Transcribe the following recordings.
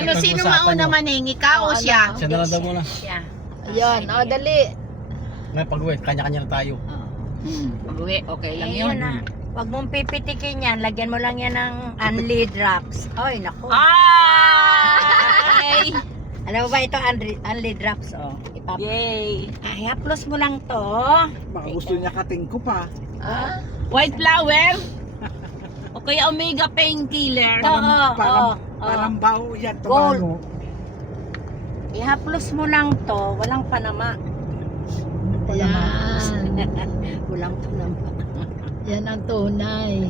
Ano, sino mauna manhingi ka o siya? Siya na lang daw muna. Siya. Ayan, o dali. May pag-uwi, kanya-kanya na tayo. Pag-uwi, okay lang Eh, yun. yun na. Huwag mong pipitikin yan. Lagyan mo lang yan ng unli drops. Ay, naku. Ay! Alam mo ba ito, unli drops, oh. Yay! Ay, haplos mo lang to. Baka gusto niya kating ko pa. Ah, White flower? O kaya omega painkiller? Oo, Parang, oo. parang bao yan. Gold. Tumano. Ihaplos mo lang to. Walang panama. yan. Walang panama. Yan ang tunay.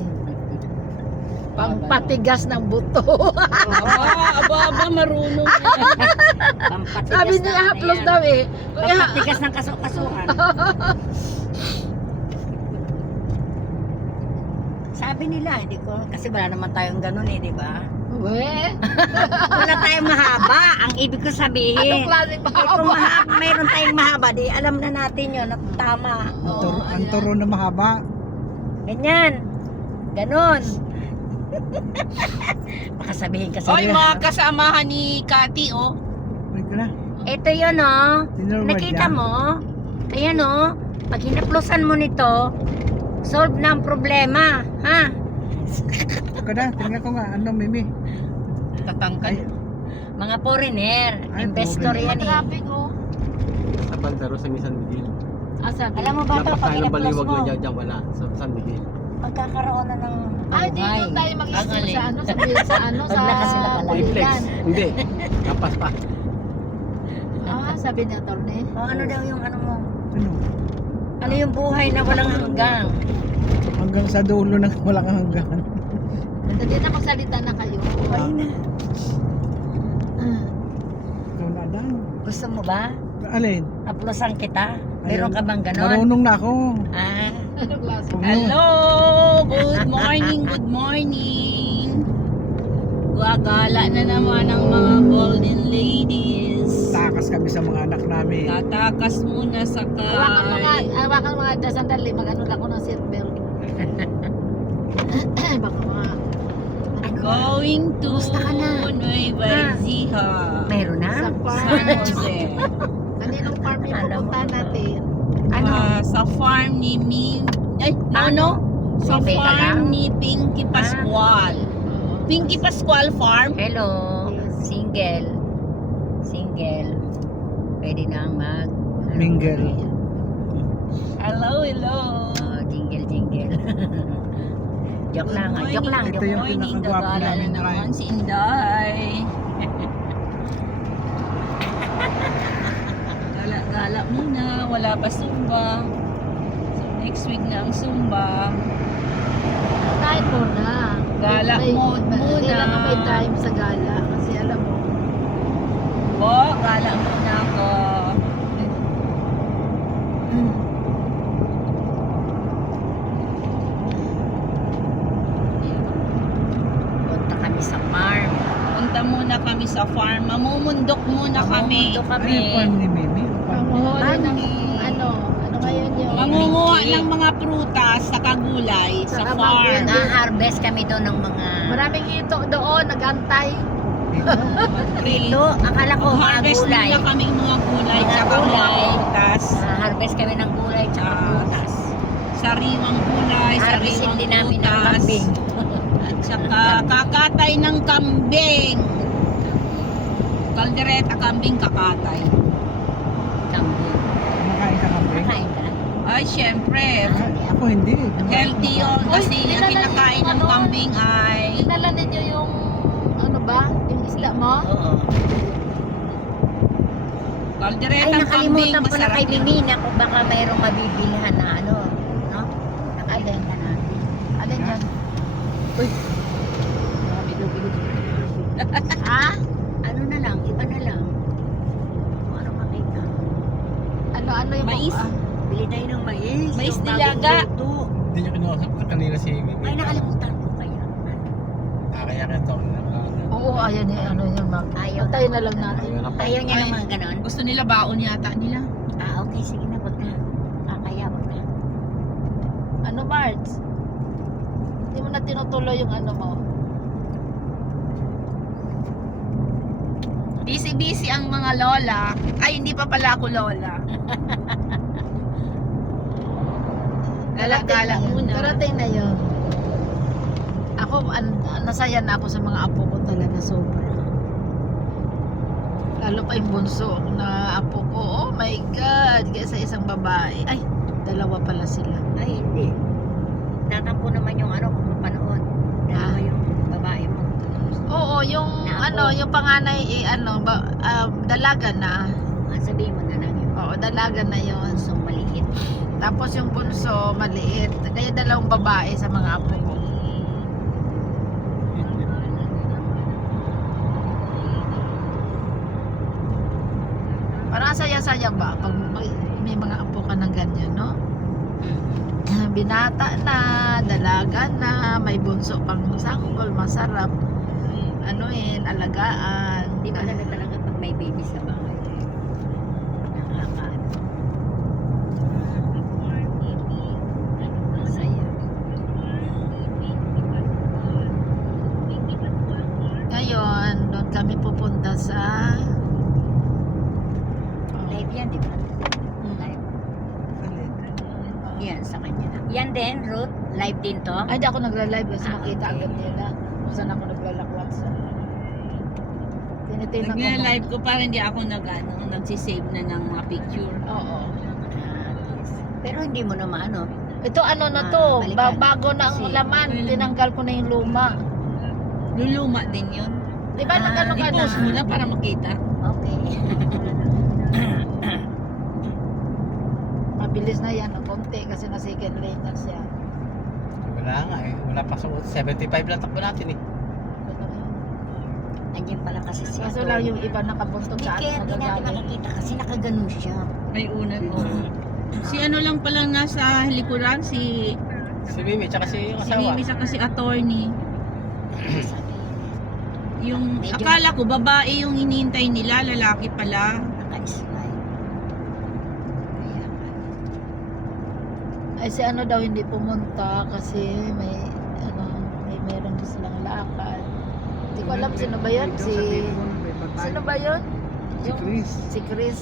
Pangpatigas ng buto. Aba, marunong na. Pampatigas Sabi ng niya, ano haplos yan. daw eh. Kaya, Pampatigas ng kaso-kasuhan. Sabi nila, hindi ko, kasi wala naman tayong ganun eh, di ba? we, Wala tayong mahaba. Ang ibig ko anong sabihin, klase pa eh, kung mahaba, mayroon tayong mahaba, di alam na natin yun, at tama. Ang turo na mahaba. Ganyan. Ganon. Baka sabihin kasi Oy, mga kasamahan ni Kati, oh. Wait ko na. ito yun oh. Tinorward Nakita yan. mo? Ayan oh. Pag hinaplosan mo nito, solve na ang problema. Ha? Wait ko na. Tingnan ko nga. Ano, Mimi? Tatangkad. Mga foreigner. Ay, Investor foreigner. yan eh. traffic oh. Sa Pantaro sa San Miguel. Asa? Alam mo ba ito? Pag Napakain ng hinaplos baliwag mo, na dyan wala. Sa San Miguel. magkakaroon na ng Ay, di buhay. doon tayo mag-stay Ang alin? sa ano, sa ano, Pag sa na kasi nakalagay. Reflex. Baligan. Hindi. Kapas pa. Ah, sabi ni Atty. O ano daw yung ano mo? Ano? Ano yung buhay na walang hanggang? Hanggang sa dulo ng walang hanggan. Dali na magsalita na kayo. Buhay na. Ikaw na, Dan. Gusto mo ba? Alin? Haplosan kita? Meron ka bang ganon? Marunong na ako. Ah, Anong klase? Hello! Good morning, good morning! Gagala na naman ang mga golden ladies. Takas kami sa mga anak namin. Tatakas muna sa Hawakan mga sandali, mag-ano lang ako ng silver. Baka mga, Going to Kumusta ka na? Nueva Ecija. meron na? sa San farm. Jose. Kaninong farm yung Alam mo. pupunta natin? Ano? Sa farm ni ano? Sa May teka farm lang. ni Pinky Pascual. Pinky Pascual Farm? Hello. Yes. Single. Single. Pwede nang mag... Mingle. Hello, hello. Oh, jingle, jingle. Joke lang, ah. Joke lang. Ito Joke yung lang. Morning, pinakagwapo gagala na namin, naman Ryan. si Inday. Gala muna, wala pa Zumba. So next week na ang Zumba. Kain muna. Gala mode Hindi muna. lang may time sa gala. Kasi alam mo, Gala muna ako. Punta kami sa farm. Punta muna kami sa farm. Mamumundok muna kami. Mamumundok Ano yung farm ni Mimi? panguhuli ng Mami. ano ngayon yung Mangunguha ng mga prutas sa kagulay sa Sa farm. Na-harvest kami doon ng mga... maraming hito doon, nagantay. Ito, akala ko mga Harvest gulay. nila kaming mga gulay Mga tsaka mga gulay. prutas. Harvest kami ng gulay tsaka Ah, prutas. Sariwang gulay, Harvestin sariwang din namin ng prutas. kambing. Tsaka kakatay ng kambing. Kaldereta kambing kakatay. Kambing. Kumakain ka kambing? Nakain ka na? Ay, syempre. Ako hindi. Healthy yun kasi Uy, ang kinakain ng ano? kambing ay Dinala ninyo yung ano ba? Yung isda mo? Oo. Ay, kalderetang kambing. nakalimutan pala Masarap kay yun. Mimi na kung baka mayroong mabibilhan na ano. No? Nakalimutan natin. Alin yan? Uy. Ha? Ano na lang, iba na lang. Kung ano makita. Ano yung Mais? Bili tayo ng mais. Mais yung nilaga. bagong luto. Hindi niyo kinausap na kanina si Mimi. Ay, nakalimutan ko kaya. Kaya ka ito. Oo, ayan yung ano yung mag... Ayaw Tayo na lang natin. Ayaw na pa. Ayaw niya Ay. ng mga ganon. Gusto nila baon yata nila. Ah, okay. Sige na, wag na. Kakaya, wag na. Ano, Marts? Hindi mo na tinutuloy yung ano mo. Busy-busy ang mga lola. Ay, hindi pa pala ako lola. Gala-gala muna. Darating na yun. Ako, nasaya na ako sa mga apo ko talaga sobra. Lalo pa yung bunso na apo ko. Oh my God! Kaya sa isang babae. Ay, dalawa pala sila. Ay, hindi. Tatampo naman yung ano kung mapanood. Dalawa yung babae mo. Oo, yung Na apo. yung panganay dalaga na. Sabihin mo na lang yun. Oo, dalaga na yun. So, maliit. Tapos yung bunso, maliit. Kaya dalawang babae sa mga apo ko. Parang saya-saya ba pag may mga apo ka ng ganyan, no? Binata na, dalaga na, may bunso pang sanggol, masarap. Alagaan. Hindi pala na talaga pag may baby sa bahay. Nakakaano. Masaya. Ngayon, doon kami pupunta sa Live yan, di ba? Live. Yan, sa kanya na. Yan din, Ruth. Live din to. Ay, di ako nagla-live kasi Ah, makita okay. agad nila kung saan ako naglalakwat sa tinitingnan ko. Nag-live ko para hindi ako nagsisave na ng mga picture. Oo. Yes. Pero hindi mo naman, ano? Ito ano na to, balikan. bago na ang Kasi- laman, tinanggal ko na yung luma. Luluma din yun. Di ba nagano ka na? I-post mo na para makita. Okay. Mabilis na yan, ng konti kasi na second lane na siya. Wala nga eh. Wala pa sa 75 lang takbo natin eh. Andiyan pala kasi si Kaso Ato. lang yung iba nakabuntot Hindi sa kaya akin hindi natin nagagalit. nakikita kasi nakaganon siya. May una to. Si ano lang palang nasa likuran, si Si Mimi, tsaka si yung asawa. Mimi saka si attorney. Sabi, Yung Medyo- akala ko babae yung hinihintay nila, lalaki pala. naka-slide. Kaya Ay si ano daw hindi pumunta kasi may meron din silang lakad. Hindi ko alam sino ba yun? Sino ba yun? Si Chris. Si Chris.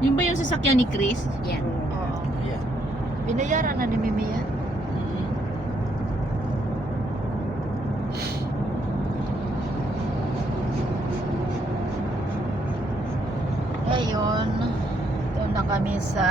Yung ba yung sasakyan ni Chris? yan. Oo. Yeah. Binayaran na ni Mimi yan. Ngayon, doon na kami sa